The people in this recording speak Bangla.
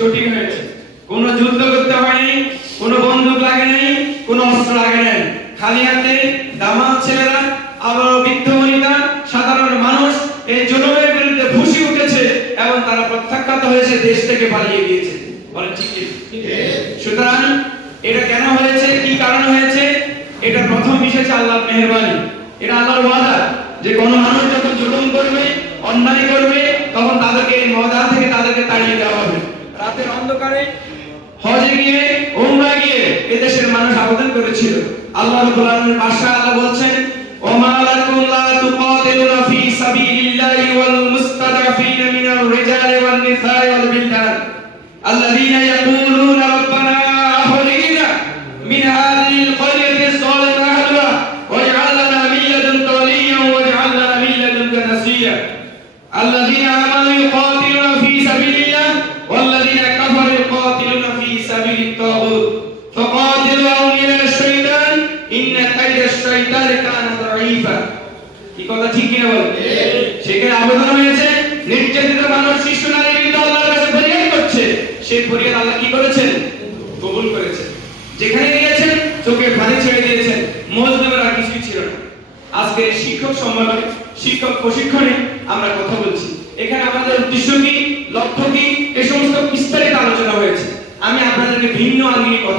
জটিল হয়েছে। কোনো যুদ্ধ করতে হয়নি, কোনো বন্দুক লাগে নাই, কোনো অস্ত্র লাগে নাই, খালি হাতে দামাল ছেলেরা, আবার বৃদ্ধ বনিতা, সাধারণ মানুষ এই জুলুমের বিরুদ্ধে ফুঁসে উঠেছে এবং তারা প্রত্যাখ্যাত হয়েছে, দেশ থেকে পালিয়ে গিয়েছে। বলেন ঠিক কি? সুতরাং এটা কেন হয়েছে, কি কারণ হয়েছে? এটা প্রথম বিষয় আল্লাহর মেহেরবানি, এটা আল্লাহর ওয়াদা যে কোন মানুষ যখন জুলুম করবে, অন্যায় করবে, তখন তাদেরকে এই ময়দান থেকে তাদেরকে তাড়িয়ে দেওয়া হবে। রাতের অন্ধকারে হজে গিয়ে, উমরা গিয়ে এদেশের মানুষ আবেদন করেছিল। আল্লাহ রাব্বুল আলামিনের ভাষায় আল্লাহ বলছেন, ওমা লাকুম লা তুকাতিলুনা ফি সাবিলিল্লাহি ওয়াল মুস্তাদআফিনা মিনার রিজালি ওয়ান নিসাই ওয়াল বিলদান আল্লাযীনা ইয়াকুলুনা রাব্বানা আখরিজনা মিন হাযিহিল ক্বরিয়াতি যালিমা আহলুহা ওয়াজআল লানা মিন লাদুনকা ওয়ালিয়্যান ওয়াজআল লানা মিন লাদুনকা নাসিয়্যা আল্লাযীনা আমানু ইউকাতিলুনা ফি সাবিলিল্লাহ ওয়াল্লাযীনা কাফারু ইউকাতিলুনা ফি সাবিলিত তাগুত ফাকাতিলু আউলিয়া আশ-শাইতান ইন্না কাইদাশ শাইতানি কানা দাঈফা। কি কথা ঠিক কিনা বলেন? সেখানে আবেদন হয়েছে, নির্যাতিত মানুষ, শিশু, নারী বিধবা আল্লাহর কাছে ফরিয়াদ করছে, সেই ফরিয়াদ আল্লাহ কি করেছেন? কবুল করেছেন। যেখানে গিয়েছেন চোখে পানি ছেড়ে দিয়েছেন, মজদুমের আর কিছুই ছিল না। আজকে শিক্ষক সম্মেলনে, শিক্ষক প্রশিক্ষণে আমরা কথা বলছি। এখানে আমাদের উদ্দেশ্য কি, লক্ষ্য কি, এই সমস্ত বিস্তারিত আলোচনা হয়েছে। আমি আপনাদেরকে ভিন্ন আঙ্গিকে কথা